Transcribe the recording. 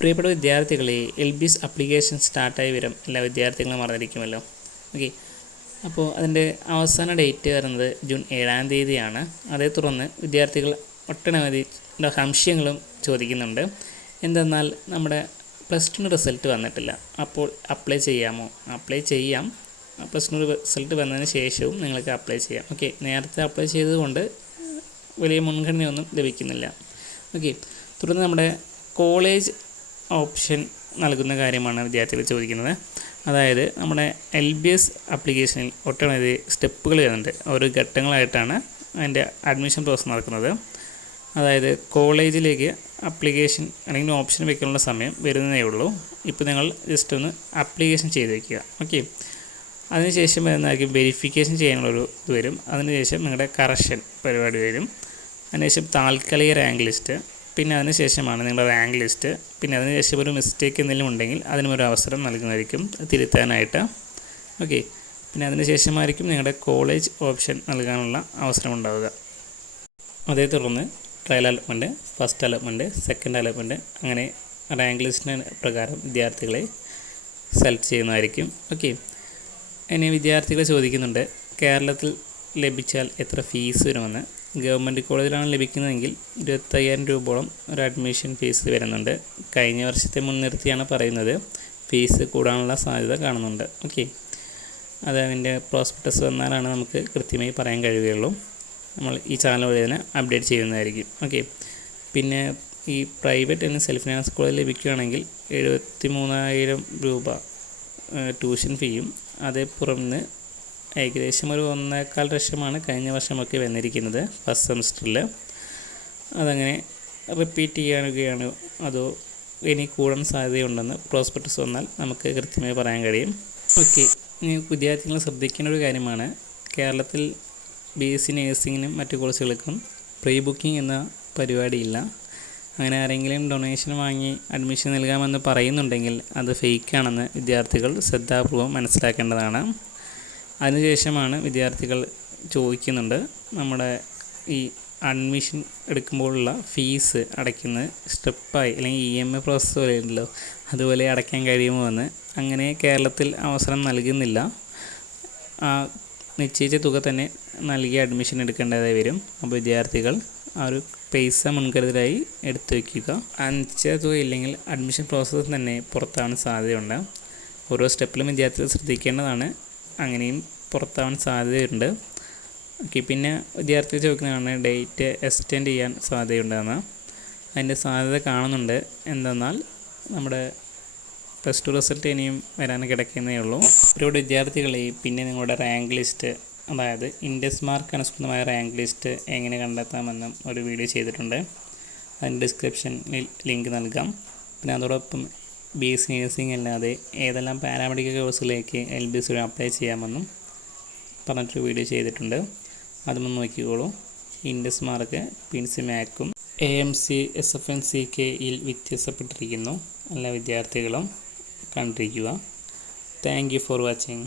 പ്രിയപ്പെട്ട വിദ്യാർത്ഥികളെ, LBS application സ്റ്റാർട്ടായി വരും എല്ലാ വിദ്യാർത്ഥികളും അറിഞ്ഞിരിക്കുമല്ലോ. ഓക്കെ, അപ്പോൾ അതിൻ്റെ അവസാന ഡേറ്റ് വരുന്നത് ജൂൺ 7-ാം തീയതിയാണ്. അതേ തുടർന്ന് വിദ്യാർത്ഥികൾ ഒട്ടനവധി സംശയങ്ങളും ചോദിക്കുന്നുണ്ട്. എന്തെന്നാൽ നമ്മുടെ +2 റിസൾട്ട് വന്നിട്ടില്ല, അപ്പോൾ അപ്ലൈ ചെയ്യാമോ? അപ്ലൈ ചെയ്യാം. +2 റിസൾട്ട് വന്നതിന് ശേഷവും നിങ്ങൾക്ക് അപ്ലൈ ചെയ്യാം. ഓക്കെ, നേരത്തെ അപ്ലൈ ചെയ്തതുകൊണ്ട് വലിയ മുൻഗണനയൊന്നും ലഭിക്കുന്നില്ല. ഓക്കെ, തുടർന്ന് നമ്മുടെ കോളേജ് ഓപ്ഷൻ നൽകുന്ന കാര്യമാണ് വിദ്യാർത്ഥികൾ ചോദിക്കുന്നത്. അതായത് നമ്മുടെ LBS ആപ്ലിക്കേഷനിൽ ഒട്ടനവധി സ്റ്റെപ്പുകൾ വരുന്നുണ്ട്. ഓരോ ഘട്ടങ്ങളായിട്ടാണ് അതിൻ്റെ അഡ്മിഷൻ പ്രോസസ്സ് നടക്കുന്നത്. അതായത് കോളേജിലേക്ക് അപ്ലിക്കേഷൻ അല്ലെങ്കിൽ ഓപ്ഷൻ വയ്ക്കാനുള്ള സമയം വരുന്നതേ ഉള്ളൂ. ഇപ്പോൾ നിങ്ങൾ ജസ്റ്റ് ഒന്ന് ആപ്ലിക്കേഷൻ ചെയ്ത് വയ്ക്കുക. ഓക്കെ, അതിനുശേഷം വരുന്നതായിരിക്കും വെരിഫിക്കേഷൻ ചെയ്യാനുള്ളൊരു ഇത് വരും. അതിനുശേഷം നിങ്ങളുടെ കറക്ഷൻ പരിപാടി വരും. അതിനുശേഷം താൽക്കാലിക റാങ്ക് ലിസ്റ്റ്, പിന്നെ അതിനുശേഷമാണ് നിങ്ങളുടെ റാങ്ക് ലിസ്റ്റ്. പിന്നെ അതിനുശേഷം ഒരു മിസ്റ്റേക്ക് എന്തെങ്കിലും ഉണ്ടെങ്കിൽ അതിനുമൊരു അവസരം നൽകുന്നതായിരിക്കും തിരുത്താനായിട്ട്. ഓക്കെ, പിന്നെ അതിനുശേഷമായിരിക്കും നിങ്ങളുടെ കോളേജ് ഓപ്ഷൻ നൽകാനുള്ള അവസരം ഉണ്ടാവുക. അതേ തുടർന്ന് trial allotment, first allotment, second allotment, അങ്ങനെ റാങ്ക് ലിസ്റ്റിന് പ്രകാരം വിദ്യാർത്ഥികളെ സെലക്ട് ചെയ്യുന്നതായിരിക്കും. ഓക്കെ, ഇനി വിദ്യാർത്ഥികൾ ചോദിക്കുന്നുണ്ട്, കേരളത്തിൽ ലഭിച്ചാൽ എത്ര ഫീസ് വരുമെന്ന്. ഗവൺമെൻറ് കോളേജിലാണ് ലഭിക്കുന്നതെങ്കിൽ 25,000 രൂപയോളം ഒരു അഡ്മിഷൻ ഫീസ് വരുന്നുണ്ട്. കഴിഞ്ഞ വർഷത്തെ മുൻനിർത്തിയാണ് പറയുന്നത്. ഫീസ് കൂടാനുള്ള സാധ്യത കാണുന്നുണ്ട്. ഓക്കെ, അത് അതിൻ്റെ പ്രോസ്പെക്ടസ് വന്നാലാണ് നമുക്ക് കൃത്യമായി പറയാൻ കഴിയുകയുള്ളൂ. നമ്മൾ ഈ ചാനൽ വഴി തന്നെ അപ്ഡേറ്റ് ചെയ്യുന്നതായിരിക്കും. ഓക്കെ, പിന്നെ ഈ പ്രൈവറ്റ് അല്ലെങ്കിൽ സെൽഫ് ഫിനാൻസ് കോളേജ് ലഭിക്കുകയാണെങ്കിൽ 73,000 രൂപ ട്യൂഷൻ ഫീയും അതേ പുറമെ ഏകദേശം ഒരു 1.25 ലക്ഷമാണ് കഴിഞ്ഞ വർഷമൊക്കെ വന്നിരിക്കുന്നത് ഫസ്റ്റ് സെമസ്റ്ററിൽ. അതങ്ങനെ റിപ്പീറ്റ് ചെയ്യുകയാണ് അതോ ഇനി കൂടാൻ സാധ്യതയുണ്ടെന്ന് പ്രോസ്പെക്ടസ് വന്നാൽ നമുക്ക് കൃത്യമായി പറയാൻ കഴിയും. ഓക്കെ, ഇനി വിദ്യാർത്ഥികൾ ശ്രദ്ധിക്കേണ്ട ഒരു കാര്യമാണ്, കേരളത്തിൽ BSc നേഴ്സിങ്ങിനും മറ്റു കോഴ്സുകൾക്കും പ്രീ ബുക്കിംഗ് എന്ന പരിപാടിയില്ല. അങ്ങനെ ആരെങ്കിലും ഡൊണേഷൻ വാങ്ങി അഡ്മിഷൻ നൽകാമെന്ന് പറയുന്നുണ്ടെങ്കിൽ അത് ഫേക്കാണെന്ന് വിദ്യാർത്ഥികൾ ശ്രദ്ധാപൂർവം മനസ്സിലാക്കേണ്ടതാണ്. അതിനുശേഷമാണ് വിദ്യാർത്ഥികൾ ചോദിക്കുന്നുണ്ട്, നമ്മുടെ ഈ അഡ്മിഷൻ എടുക്കുമ്പോഴുള്ള ഫീസ് അടയ്ക്കുന്നത് സ്റ്റെപ്പായി അല്ലെങ്കിൽ EMI പ്രോസസ്സ് പോലെ ഉണ്ടല്ലോ, അതുപോലെ അടയ്ക്കാൻ കഴിയുമോ എന്ന്. അങ്ങനെ കേരളത്തിൽ അവസരം നൽകുന്നില്ല. നിശ്ചയിച്ച തുക തന്നെ നൽകി അഡ്മിഷൻ എടുക്കേണ്ടതായി വരും. അപ്പോൾ വിദ്യാർത്ഥികൾ ആ ഒരു പൈസ മുൻകരുതലായി എടുത്തു വയ്ക്കുക. ആ നിശ്ചിത തുക ഇല്ലെങ്കിൽ അഡ്മിഷൻ പ്രോസസ്സ് തന്നെ പുറത്താവാൻ സാധ്യതയുണ്ട്. ഓരോ സ്റ്റെപ്പിലും വിദ്യാർത്ഥികൾ ശ്രദ്ധിക്കേണ്ടതാണ്. അങ്ങനെയും പുറത്താവാൻ സാധ്യതയുണ്ട്. ഓക്കെ, പിന്നെ വിദ്യാർത്ഥികൾ ചോദിക്കുന്നതാണ് ഡേറ്റ് എക്സ്റ്റെൻഡ് ചെയ്യാൻ സാധ്യതയുണ്ടെന്ന്. അതിൻ്റെ സാധ്യത കാണുന്നുണ്ട്. എന്തെന്നാൽ നമ്മുടെ +2 റിസൾട്ട് ഇനിയും വരാൻ കിടക്കുന്നേ ഉള്ളൂ. ഒരുപാട് വിദ്യാർത്ഥികളെ പിന്നെ നിങ്ങളുടെ റാങ്ക് ലിസ്റ്റ്, അതായത് ഇൻഡെക്സ് മാർക്ക് അനുസൃതമായ റാങ്ക് ലിസ്റ്റ് എങ്ങനെ കണ്ടെത്താമെന്നും ഒരു വീഡിയോ ചെയ്തിട്ടുണ്ട്. അതിൻ്റെ ഡിസ്ക്രിപ്ഷനിൽ ലിങ്ക് നൽകാം. പിന്നെ അതോടൊപ്പം BSc നേഴ്സിംഗ് അല്ലാതെ ഏതെല്ലാം പാരാമെഡിക്കൽ കോഴ്സുകളിലേക്ക് LBS അപ്ലൈ ചെയ്യാമെന്നും പറഞ്ഞിട്ടൊരു വീഡിയോ ചെയ്തിട്ടുണ്ട്. അതൊന്ന് നോക്കിക്കോളൂ. ഇൻഡെക്സ് മാർക്ക് PNC മാക്കും AMC SFNCKയിൽ വ്യത്യാസപ്പെട്ടിരിക്കുന്നു. എല്ലാ വിദ്യാർത്ഥികളും കണ്ടിരിക്കുക. Thank you for watching.